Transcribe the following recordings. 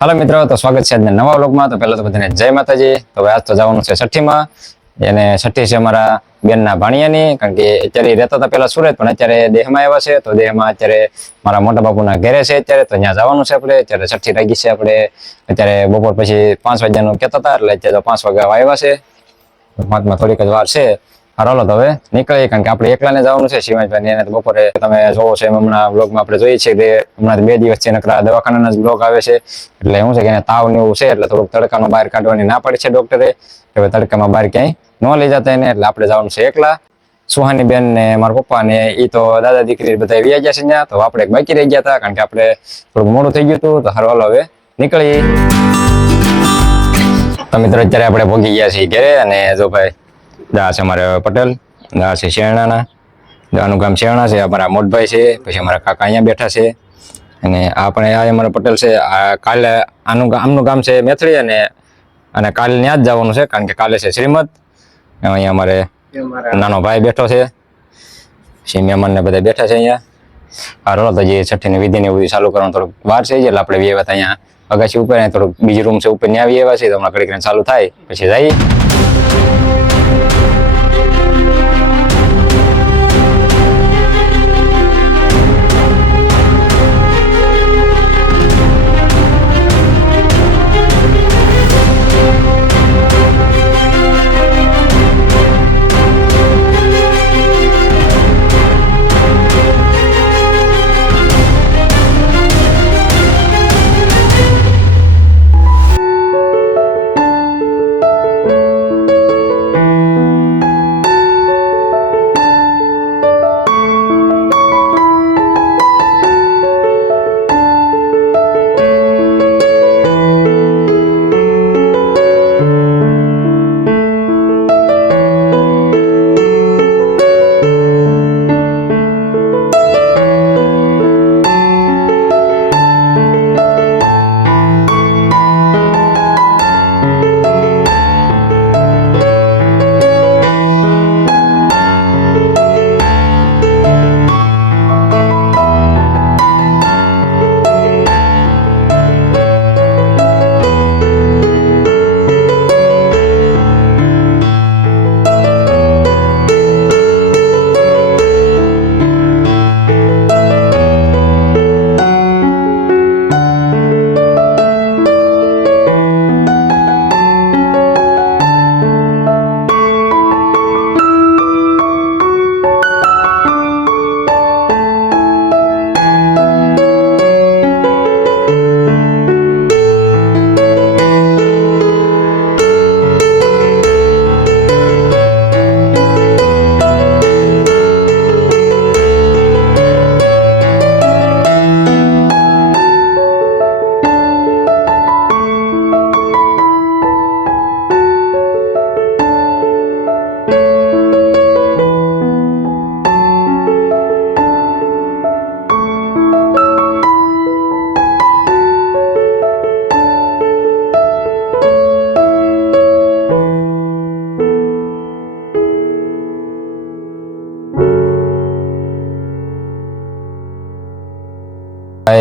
હાલો મિત્રો, તો સ્વાગત છે આજના નવા વ્લોગમાં. તો પહેલા તો બધાને જય માતાજી. તો આજ તો જવાનું છે છઠ્ઠીમાં, અને છઠ્ઠી છે અમારા બેનના ભાણિયાની, કારણ કે અત્યારે રહેતા હતા પહેલા સુરત, પણ અત્યારે દેહમાં આવ્યા છે. તો દેહમાં અત્યારે મારા મોટા બાપુના ઘરે છે અત્યારે, તો ત્યાં જવાનું છે આપણે. અત્યારે છઠ્ઠી લાગી છે આપણે, અત્યારે બપોર પછી 5 વાગ્યાનું કહેતા હતા, એટલે અત્યારે તો 5 વાગ્યા આવ્યા છે. 5માં થોડીક જ વાર છે. હાલો તો હવે નીકળીએ, કારણ કે આપણે એકલાને જવાનું છે. શિવાંશભાઈ એને તો બપોરે તમે જોવો છો એમ હમણાં બ્લોગમાં આપણે જોઈએ છીએ કે હમણાં 2 દિવસ છે નકરા દવાખાનાના જ બ્લોગ આવે છે. એટલે શું છે કે એને તાવ ને એવું છે, એટલે થોડુંક તડકાનો બહાર કાઢવાની ના પાડી છે ડોક્ટરે, કે હવે તડકામાં બહાર ક્યાંય ન લઈ જતા એને. એટલે આપણે જવાનું છે એકલા. સુહાની બેન ને મારા પપ્પા ને એ તો દાદા દીકરી બધા વ્યા ગયા છે ત્યાં. તો આપણે બાકી રહી ગયા હતા, કારણ કે આપણે થોડુંક મોડું થઈ ગયું હતું. તો હાલો હવે નીકળીએ. તો મિત્રો અત્યારે આપણે પહોંચી ગયા છીએ ઘરે, અને જો ભાઈ દા છે અમારે પટેલ, દા છે શેરણાના, દાનું ગામ શેરણા છે, અમારા મોટભાઈ છે, પછી અમારા કાકા અહીંયા બેઠા છે, અને આ પણ આ અમારા પટેલ છે. આ કાલે આમનું ગામ છે મેથળી, અને કાલે ત્યાં જ જવાનું છે, કારણ કે કાલે છે શ્રીમદ. અહીંયા અમારે નાનો ભાઈ બેઠો છે, પછી મહેમાનને બધા બેઠા છે અહીંયા. હાલો તો જે છઠ્ઠીની વિધિને બધું ચાલુ કરવાનું થોડુંક વાર છે, એટલે આપણે વ્યવહાર અહીંયા અગાસી ઉપર થોડુંક બીજી રૂમ છે ઉપર ત્યાં આવી આવ્યા છે. તો હમણાં ઘડીક ચાલુ થાય પછી જઈએ.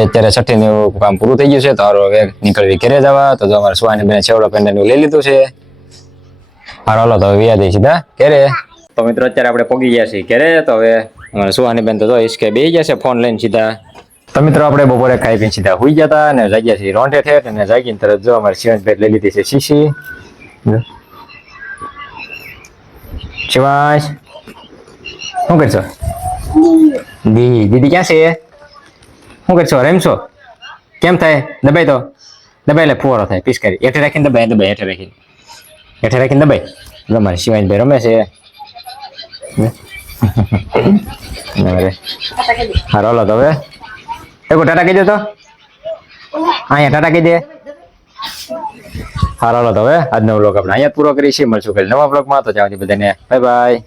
અત્યારે છઠ્ઠીનું કામ પૂરું થઈ ગયું છે, તો હવે નીકળવી ઘરે જવા. તો અમારે સુહાની બેન છેવડો પેન્ડલ લઈ લીધું છે. હાલો તો વ્યા દઈ સીધા ઘરે. તો મિત્રો અત્યારે આપણે પહોંચી ગયા છીએ ઘરે. તો હવે અમારે સુહાની બેન તો હિસકે બેસી ગયા છે ફોન લઈને સીધા. તો મિત્રો આપણે બપોરે ખાઈ પીને સીધા હુઈ ગયા હતા, અને જાગ્યા છીએ રોંઢે ઠેઠ, અને જાગીને તરત જો અમારે શિવાંશભાઈ લઈ લીધી છે શીશી. શિવાંશ શું કરશો? દીદી ક્યાં છે? શું કરશો? રમશો? કેમ થાય? દબાઈ તો દબાઈ, એટલે ફુવારો થાય પિસ્કારી. હેઠે રાખીને દબાઈ, હેઠે રાખીને દબાઈ. અમારે શિવાંશભાઈ રમે છે. હાલો તો હવે એક ટાટા કહી દે, તો અહીંયા ટાટા કહી દે. હાલો તો હવે આજનો વ્લોગ આપણે અહીંયા પૂરો કરીએ છીએ. મળશું કાલે નવા વ્લોગમાં. તો ત્યાં સુધી બધાને બાય બાય.